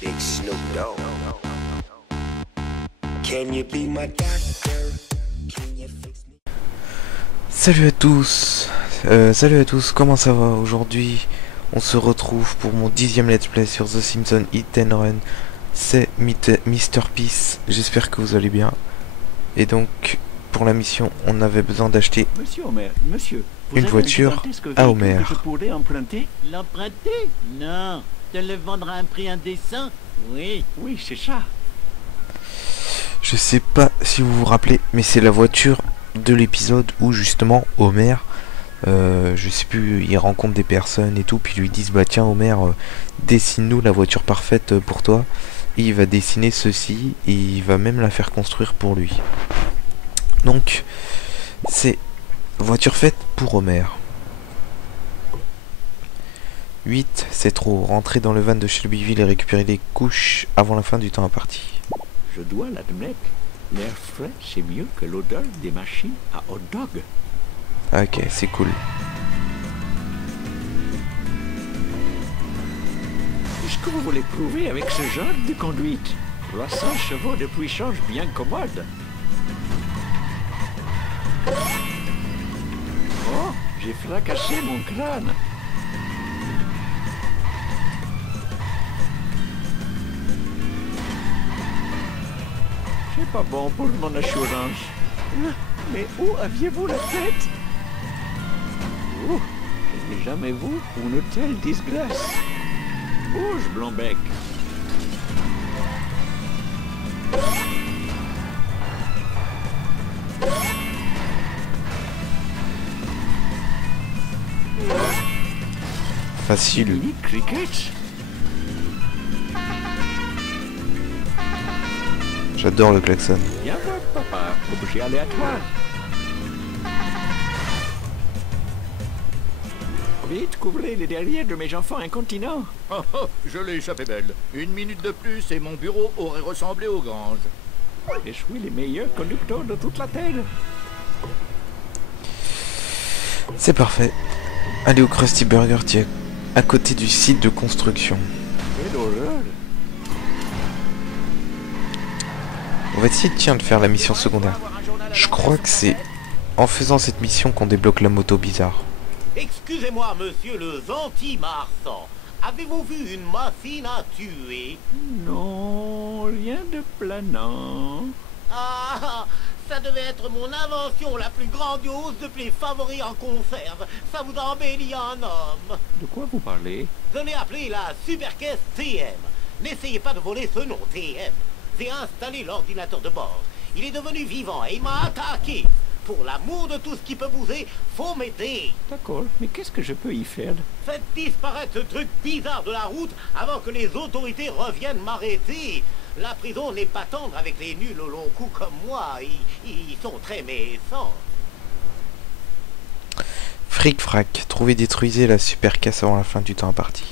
Big Snoop Dogg. Can you be my doctor? Can you fix me? Salut à tous, comment ça va? Aujourd'hui, on se retrouve pour mon 10e let's play sur The Simpsons Hit and Run. C'est Mr. Peace, j'espère que vous allez bien. Et donc, pour la mission, on avait besoin d'acheter Monsieur Homer, monsieur, une voiture à Homer. Je pourrais emprunter? L'emprunter? Non. Te le vendre à un prix indécent? Oui. Oui, c'est ça. Je sais pas si vous vous rappelez, mais c'est la voiture de l'épisode où justement Homer, je sais plus, il rencontre des personnes et tout, puis lui disent bah tiens Homer, dessine-nous la voiture parfaite pour toi. Et il va dessiner ceci et il va même la faire construire pour lui. Donc c'est voiture faite pour Homer. 8, c'est trop. Rentrer dans le van de Shelbyville et récupérer les couches avant la fin du temps imparti. Je dois l'admettre, l'air frais, c'est mieux que l'odeur des machines à hot dog. Ok, c'est cool. Qu'est-ce que vous voulez prouver avec ce genre de conduite? 300 chevaux de puissance bien commode. Oh, j'ai fracassé mon crâne. C'est pas bon pour mon assurance. Mais où aviez-vous la tête? Oh, je n'ai jamais vu une telle disgrâce. Bouge, Blombec. Facile. Mini cricket. J'adore le klaxon. Viens voir, papa. Objet aléatoire. Vite, couvrez les derrières de mes enfants incontinents. Oh, oh, je l'ai échappé belle. Une minute de plus et mon bureau aurait ressemblé aux granges. Je suis le meilleur conducteur de toute la Terre. C'est parfait. Allez au Krusty Burger, tiens, à côté du site de construction. Quelle horreur. On va essayer de faire la mission secondaire. Je crois que c'est en faisant cette mission qu'on débloque la moto bizarre. Excusez-moi, monsieur le gentil Marsan. Avez-vous vu une machine à tuer? Non, rien de planant. Ah, ça devait être mon invention la plus grandiose depuis les favoris en conserve. Ça vous embellit en homme. De quoi vous parlez? Je l'ai appelé la Supercaisse TM. N'essayez pas de voler ce nom, TM. J'ai installé l'ordinateur de bord. Il est devenu vivant et il m'a attaqué. Pour l'amour de tout ce qui peut bouger, faut m'aider. D'accord, mais qu'est-ce que je peux y faire? Faites disparaître ce truc bizarre de la route avant que les autorités reviennent m'arrêter. La prison n'est pas tendre avec les nuls au long cou comme moi. Ils sont très méchants. Fric frac, trouvez détruisez la super casse avant la fin du temps imparti.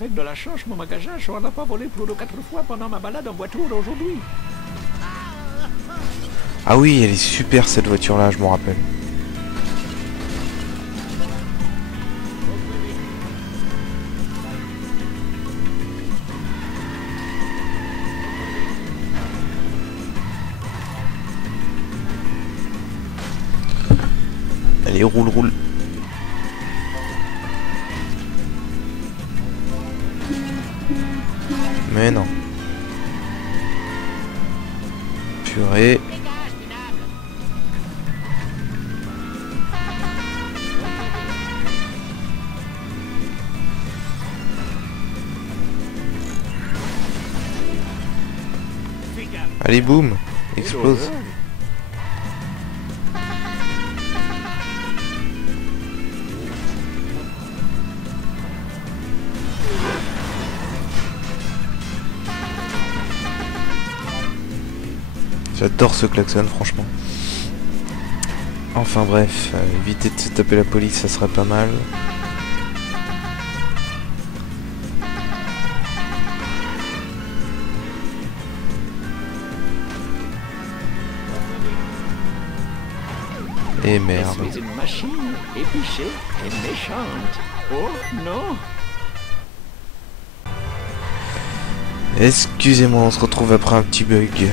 Avec de la chance, mon magasin, on n'a pas volé plus de 4 fois pendant ma balade en voiture aujourd'hui. Ah oui, elle est super cette voiture là, je m'en rappelle. Allez, roule, roule. Mais non. Purée. Allez, boum. Explose. J'adore ce klaxon, franchement. Enfin bref, éviter de se taper la police, ça serait pas mal. Et merde. Je suis une machine épichée et méchante. Oh non! Excusez-moi, on se retrouve après un petit bug.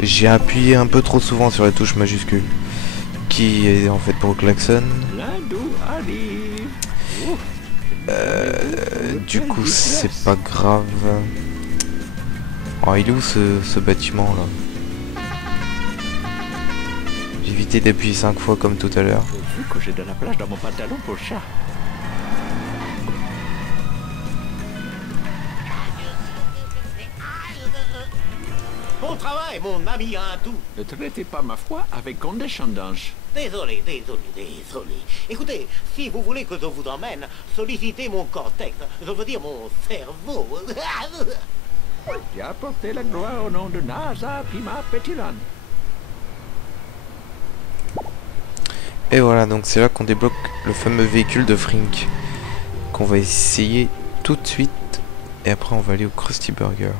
J'ai appuyé un peu trop souvent sur la touche majuscule, qui est en fait pour le klaxon. L'Hindou arrive. Du coup, c'est pas grave. Oh, il est où ce bâtiment là? J'ai évité d'appuyer 5 fois comme tout à l'heure. Vu que j'ai de la place dans mon pantalon pour le chat. Bon travail, mon ami hindou. Ne traitez pas ma foi avec condescendance. Désolé. Écoutez, si vous voulez que je vous emmène, sollicitez mon cortex. Je veux dire mon cerveau. J'ai apporté la gloire au nom de Nasa Pima Petilan. Et voilà, donc c'est là qu'on débloque le fameux véhicule de Frink, qu'on va essayer tout de suite. Et après on va aller au Krusty Burger.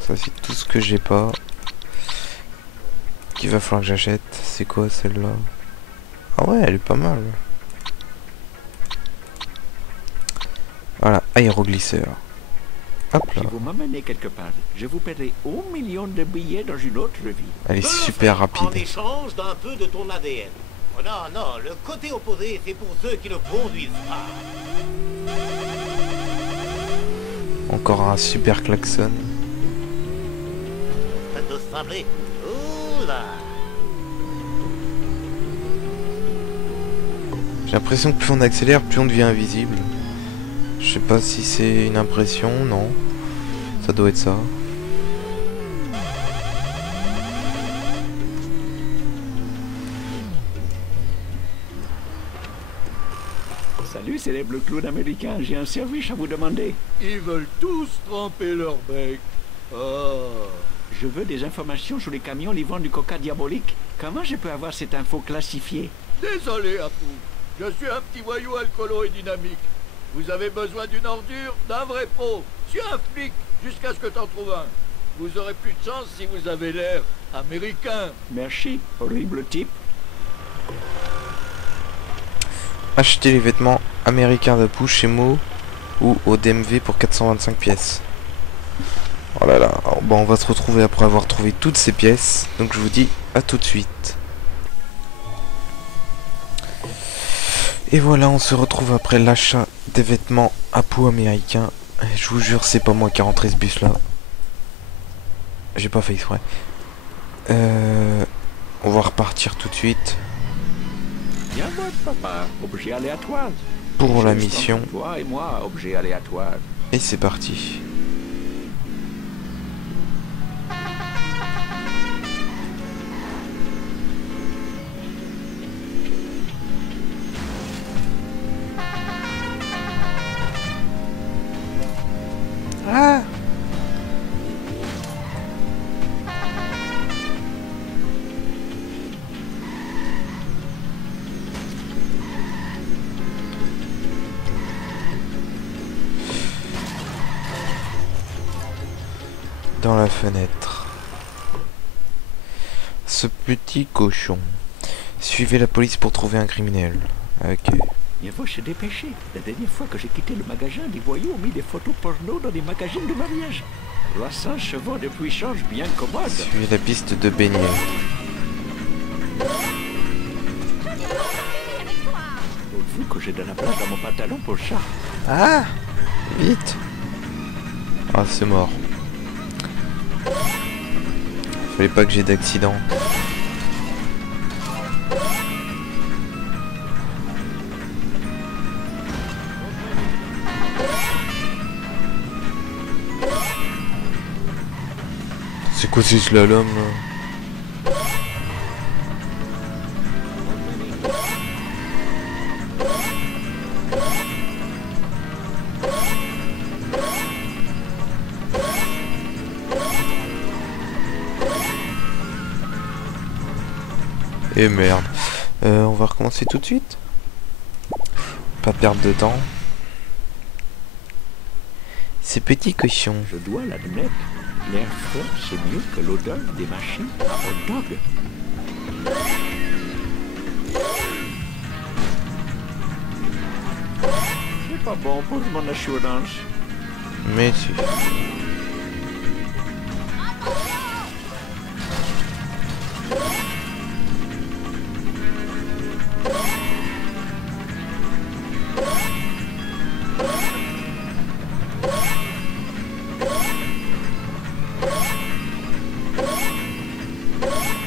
Ça c'est tout ce que j'ai pas, qu'il va falloir que j'achète. C'est quoi celle-là? Ah ouais, elle est pas mal. Voilà, aéroglisseur. Hop là. Si vous m'amenez quelque part, je vous paierai 1 million de billets dans une autre vie. Elle est Je le super ferai En rapide. échange d'un peu de ton ADN. Oh non, le côté opposé, c'est pour ceux qui ne conduisent pas. Encore un super klaxon. Ça doit sembler. Oula. J'ai l'impression que plus on accélère, plus on devient invisible. Je sais pas si c'est une impression, non. Ça doit être ça. Salut, célèbre clown américain, j'ai un service à vous demander. Ils veulent tous tremper leur bec. Ah. Je veux des informations sur les camions livrant du coca diabolique. Comment je peux avoir cette info classifiée? Désolé, Apu. Je suis un petit voyou alcoolo et dynamique. Vous avez besoin d'une ordure, d'un vrai pro. Suis un flic jusqu'à ce que t'en trouves un. Vous aurez plus de chance si vous avez l'air américain. Merci, horrible type. Acheter les vêtements américains d'Apu chez Mo ou au DMV pour 425 pièces. Oh là là, bon, on va se retrouver après avoir trouvé toutes ces pièces. Donc je vous dis à tout de suite. Et voilà, on se retrouve après l'achat des vêtements Apu américains. Et je vous jure, c'est pas moi qui ai rentré ce bus là. J'ai pas fait exprès. On va repartir tout de suite Bien votre papa, objet aléatoire. pour la Juste mission. entre toi et moi, objet aléatoire. Et c'est parti. Ah! Dans la fenêtre. Ce petit cochon. Suivez la police pour trouver un criminel. Ok. Il faut se dépêcher. La dernière fois que j'ai quitté le magasin, des voyous ont mis des photos porno dans des magazines de mariage. 300 chevaux de puissance bien commode. Suivez la piste de beignet. Vu que j'ai de la place dans mon pantalon pour le chat. Ah! Vite! Ah, c'est mort. Fallait pas que j'ai d'accident. C'est quoi ce slalom là? Et merde. On va recommencer tout de suite. Pas perdre de temps. Ces petits cochons. Je dois l'admettre, l'air frais, c'est mieux que l'odeur des machines à hot dog. C'est pas bon pour mon assurance. Mais si.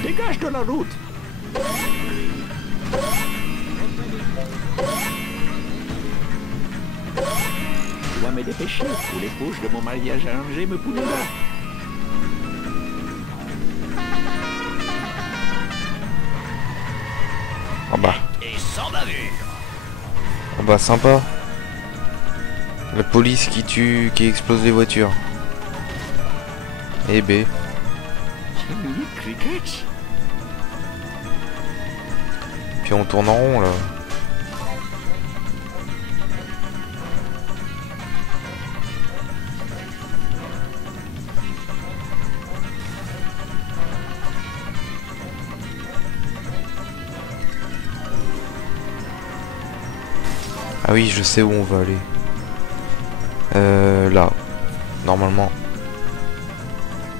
Dégage de la route. Je dois me dépêcher ou les couches de mon mariage arrangé me poussent là. Ah bah. Et sans bavure. Ah bah sympa. La police qui tue, qui explose les voitures. Eh ben. Jiminy Cricket. Puis on tourne en rond là. Ah oui, je sais où on va aller. Là. Normalement.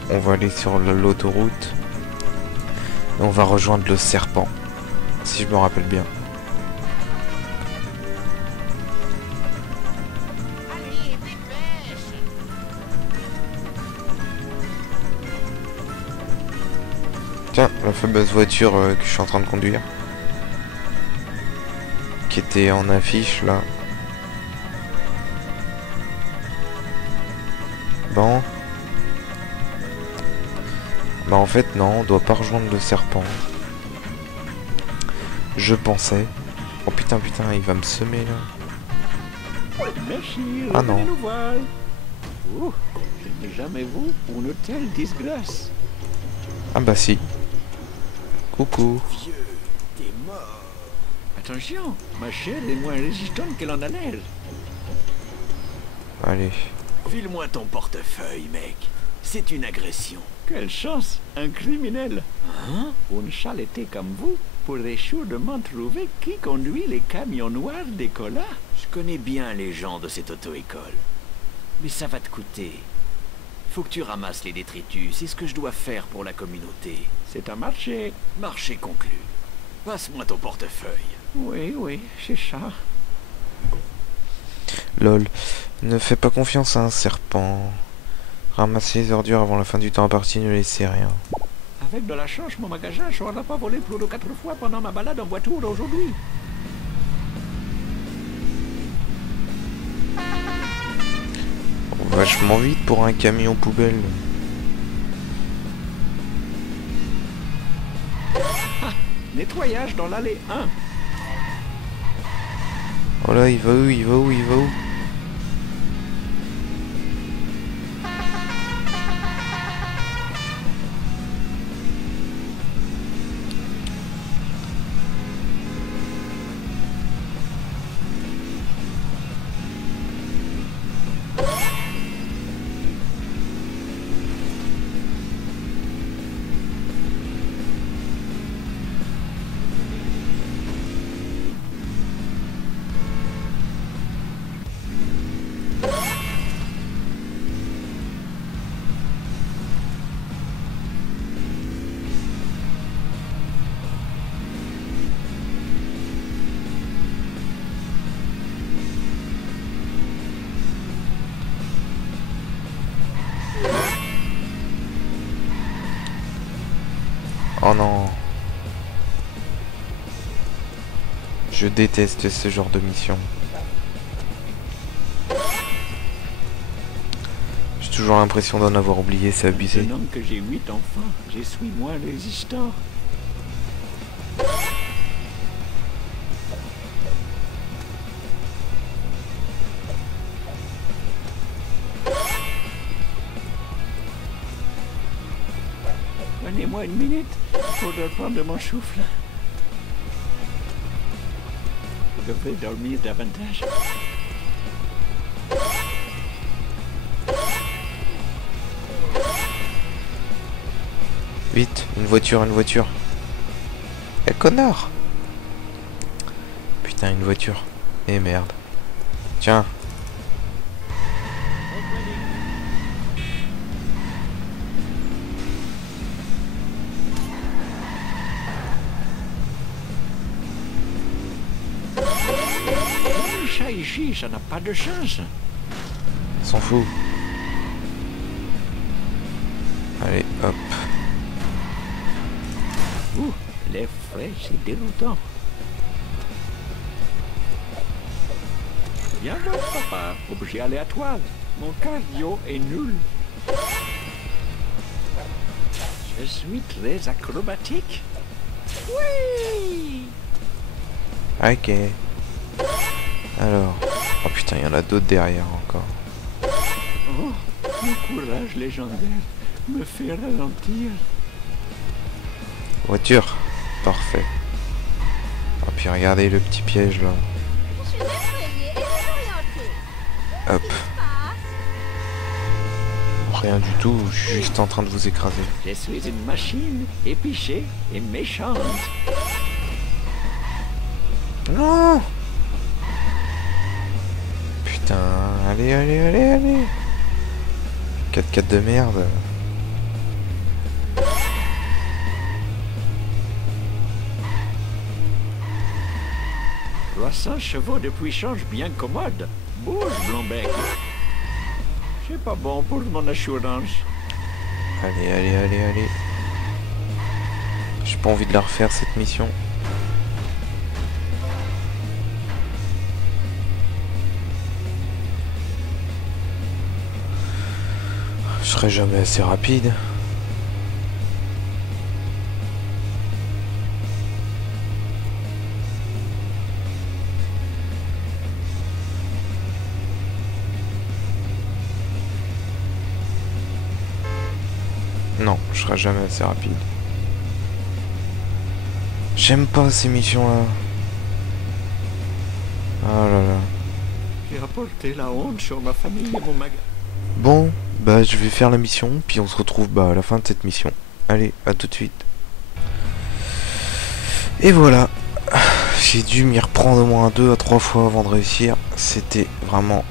On va aller sur l'autoroute. Et on va rejoindre le serpent. Si je me rappelle bien. Allez, dépêche. Tiens, la fameuse voiture que je suis en train de conduire. Qui était en affiche là. Bon. Bah en fait non, on doit pas rejoindre le serpent. Je pensais. Oh putain, il va me semer là. Merci, Ah non. nous voilà. Oh, je n'ai jamais vu une telle disgrâce. Ah bah si. Coucou. Attention, ma chair est moins résistante qu'elle en a l'air. Allez. File-moi ton portefeuille, mec. C'est une agression. Quelle chance, un criminel. Hein? Une saleté comme vous pourrait sûrement trouver qui conduit les camions noirs des colas. Je connais bien les gens de cette auto-école. Mais ça va te coûter. Faut que tu ramasses les détritus. C'est ce que je dois faire pour la communauté. C'est un marché. Marché conclu. Passe-moi ton portefeuille. Oui, c'est ça. Lol. Ne fais pas confiance à un serpent. Ramasser les ordures avant la fin du temps imparti, ne laissez rien. Avec de la chance, mon magasin ne sera pas volé plus de 4 fois pendant ma balade en voiture aujourd'hui. Vachement vite pour un camion poubelle. Nettoyage dans l'allée 1. Oh là, il va où? Oh non. Je déteste ce genre de mission. J'ai toujours l'impression d'en avoir oublié, c'est abusé. Maintenant que j'ai 8 enfants, je suis moins résistant. Donnez-moi une minute pour reprendre mon souffle. Je devrais dormir davantage. Vite, une voiture. Eh connard! Putain, une voiture. Eh merde. Tiens. Le chat ici, ça n'a pas de chance. S'en fout. Allez, hop. Ouh, l'air frais, c'est déroutant. Viens voir, papa. Objet aléatoire. Mon cardio est nul. Je suis très acrobatique. Oui! Ok. Alors. Oh putain, il y en a d'autres derrière encore. Oh, mon courage légendaire me fait ralentir. Voiture. Parfait. Ah puis regardez le petit piège là. Je suis effrayée et désorientée. Hop. Qu'est-ce qui se passe? Rien du tout, je suis juste en train de vous écraser. Je suis une machine épichée et méchante. Non! Putain, allez, allez, allez, allez! 4x4 de merde. 300 chevaux de puissance bien commode. Bouge, Blanc-bec. C'est pas bon pour mon assurance. Allez, allez, allez, allez. J'ai pas envie de la refaire cette mission. Je serai jamais assez rapide. Non, je serai jamais assez rapide. J'aime pas ces missions-là. Oh là là. J'ai apporté la honte sur ma famille et mon magasin. Bon, bah je vais faire la mission, puis on se retrouve à la fin de cette mission. Allez, à tout de suite. Et voilà. J'ai dû m'y reprendre au moins 2 à 3 fois avant de réussir. C'était vraiment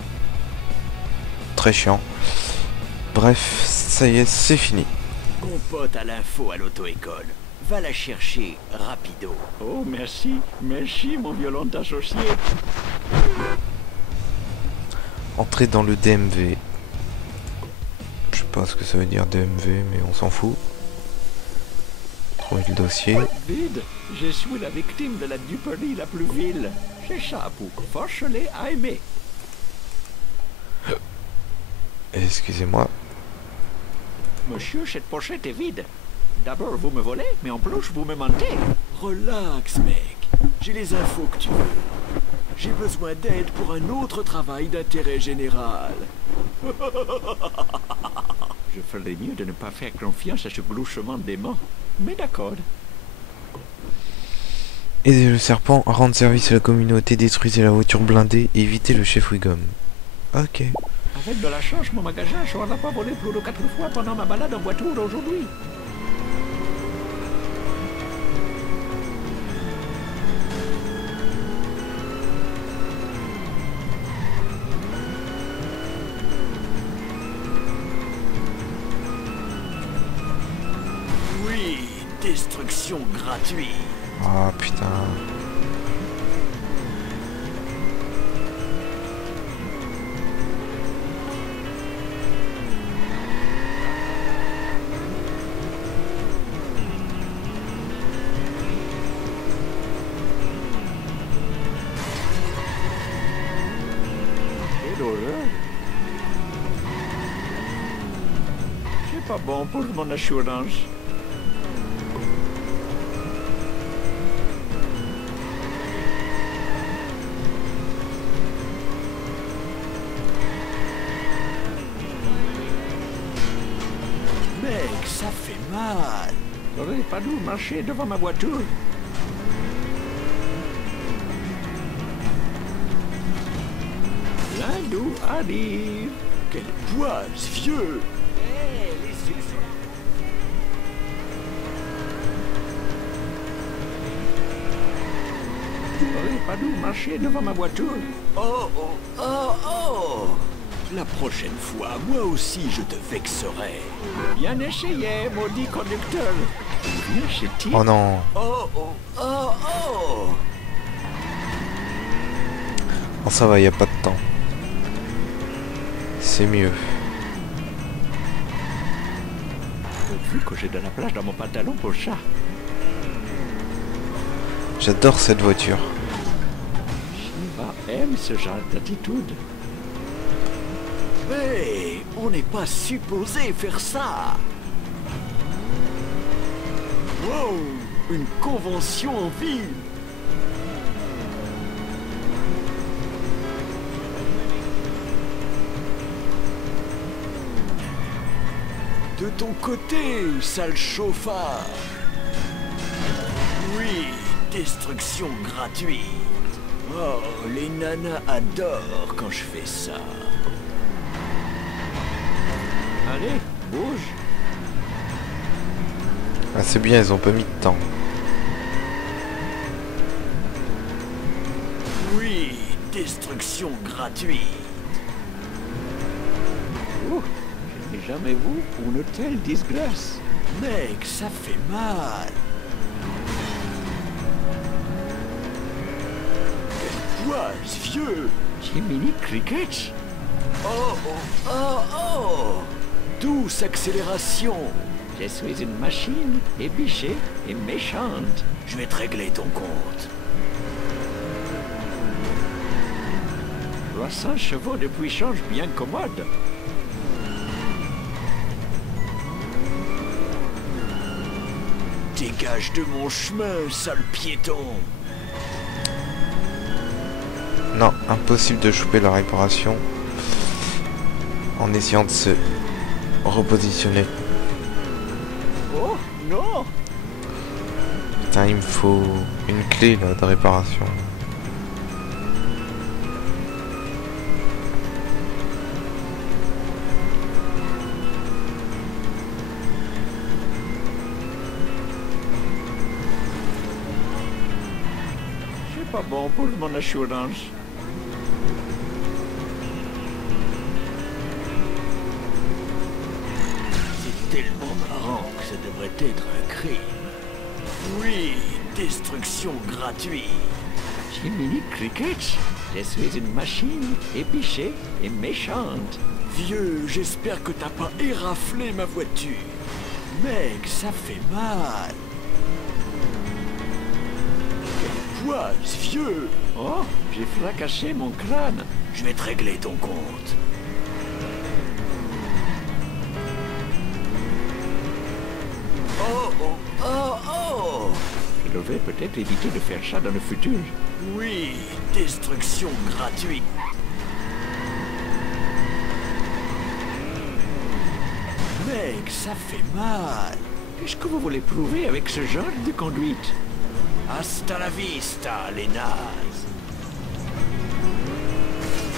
très chiant. Bref, ça y est, c'est fini. Compote à l'info à l'auto-école. Va la chercher rapido. Oh, merci. Merci, mon violent associé. Entrer dans le DMV. Je sais pas ce que ça veut dire DMV, mais on s'en fout. Trouver le dossier. Vide, je suis la victime de la duperie la plus vile. J'échappe ou force-les à aimer. Excusez-moi. Monsieur, cette pochette est vide. D'abord, vous me volez, mais en plus, vous me mentez. Relax, mec. J'ai les infos que tu veux. J'ai besoin d'aide pour un autre travail d'intérêt général. Je ferais mieux de ne pas faire confiance à ce glouchement dément. Mais d'accord. Aider le serpent à rendre service à la communauté, détruisez la voiture blindée et évitez le chef Wiggum. Ok. Avec de la chance, mon magasin sera pas volé plus de 4 fois pendant ma balade en voiture aujourd'hui. Oui, destruction gratuite. Ah putain. Quelle horreur. C'est pas bon pour mon assurance. Mec, ça fait mal. J'aurais pas dû marcher devant ma voiture. L'hindou arrive. Quel poil, ce vieux. n'aurais pas dû marcher devant ma voiture. Oh, oh, oh, oh! La prochaine fois, moi aussi, je te vexerai. Bien essayé, maudit conducteur. Viens chez Tim. Oh non. Oh, oh, oh, oh! Oh, ça va, y a pas de temps. C'est mieux. Vu que j'ai de la place dans mon pantalon pour ça. J'adore cette voiture. Shiva aime ce genre d'attitude. Mais on n'est pas supposé faire ça. Wow! Une convention en ville. De ton côté, sale chauffard. Oui, destruction gratuite. Oh, les nanas adorent quand je fais ça. Allez, bouge. Ah, c'est bien, ils ont pas mis de temps. Oui, destruction gratuite. Ouh, je n'ai jamais vu une telle disgrâce. Mec, ça fait mal. Quel poil, vieux. Jiminy Cricket. Oh, oh, oh, oh. Douce accélération. Je suis une machine ébichée et méchante. Je vais te régler ton compte. 300 chevaux de puissance bien commode. Dégage de mon chemin, sale piéton. Non, impossible de choper la réparation en essayant de se repositionner. Oh non! Putain, il me faut une clé là de réparation. C'est pas bon pour mon assurance. C'est tellement marrant que ça devrait être un crime. Oui, destruction gratuite. Jiminy Cricket. Je suis une machine ébichée et méchante. Vieux, j'espère que t'as pas éraflé ma voiture. Mec, ça fait mal. Quel poil, vieux. Oh, j'ai fracassé mon crâne. Je vais te régler ton compte. Oh, oh, oh, oh. Je devrais peut-être éviter de faire ça dans le futur. Oui, destruction gratuite. Mec, ça fait mal. Qu'est-ce que vous voulez prouver avec ce genre de conduite? Hasta la vista, les nazes.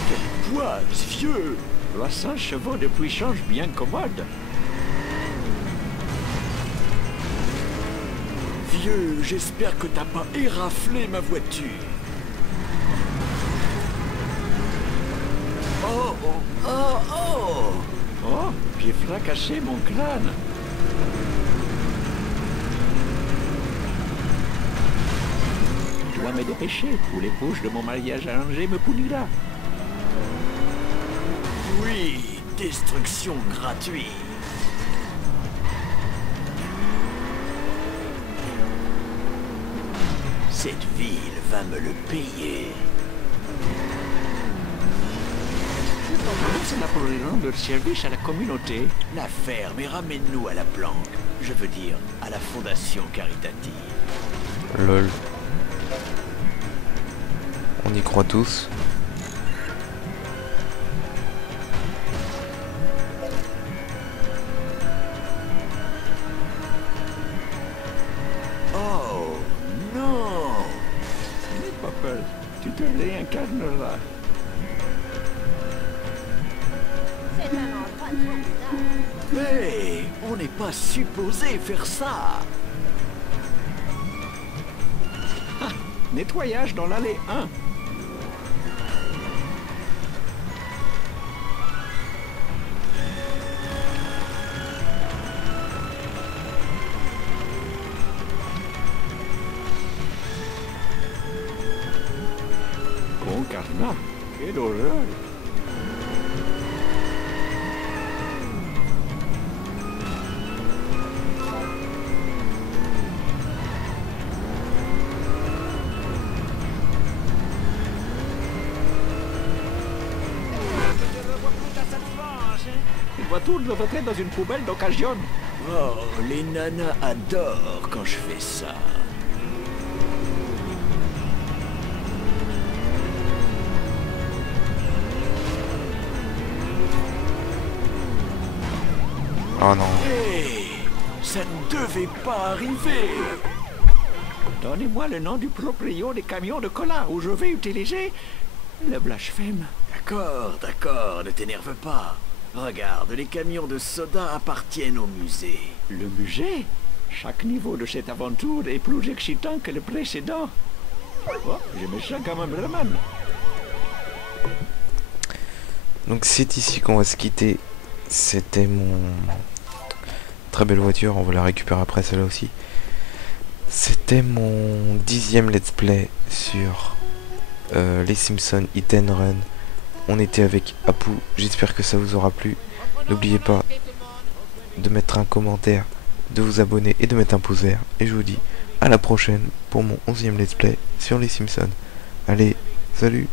Quel poil, vieux. 300 chevaux de puissance bien commode. Vieux, j'espère que t'as pas éraflé ma voiture. Oh, oh, oh, oh. Oh, j'ai fracassé mon crâne. Je dois me dépêcher ou l'épouse de mon mariage arrangé me punira. Oui, destruction gratuite. Cette ville va me le payer. Cela pourrait rendre service à la communauté. La ferme et ramène-nous à la planque. Je veux dire, à la fondation caritative. Lol. On y croit tous. Oh, non! N'aie pas peur, tu te réincarneras. C'est un endroit très bizarre. Mais on n'est pas supposé faire ça. Nettoyage dans l'allée 1. Bon carnat, quelle horreur. Une voiture devrait dans une poubelle d'occasion. Oh, les nanas adorent quand je fais ça. Oh non. Hé, ça ne devait pas arriver. Donnez-moi le nom du proprio des camions de cola où je vais utiliser le blasphème. D'accord, d'accord, ne t'énerve pas. Regarde, les camions de soda appartiennent au musée. Le musée? Chaque niveau de cette aventure est plus excitant que le précédent. Oh, je me sens comme un brahman. Donc c'est ici qu'on va se quitter. C'était mon... Très belle voiture, on va la récupérer après celle-là aussi. C'était mon 10e let's play sur les Simpsons Hit and Run. On était avec Apu, j'espère que ça vous aura plu. N'oubliez pas de mettre un commentaire, de vous abonner et de mettre un pouce vert. Et je vous dis à la prochaine pour mon 11e let's play sur les Simpsons. Allez, salut!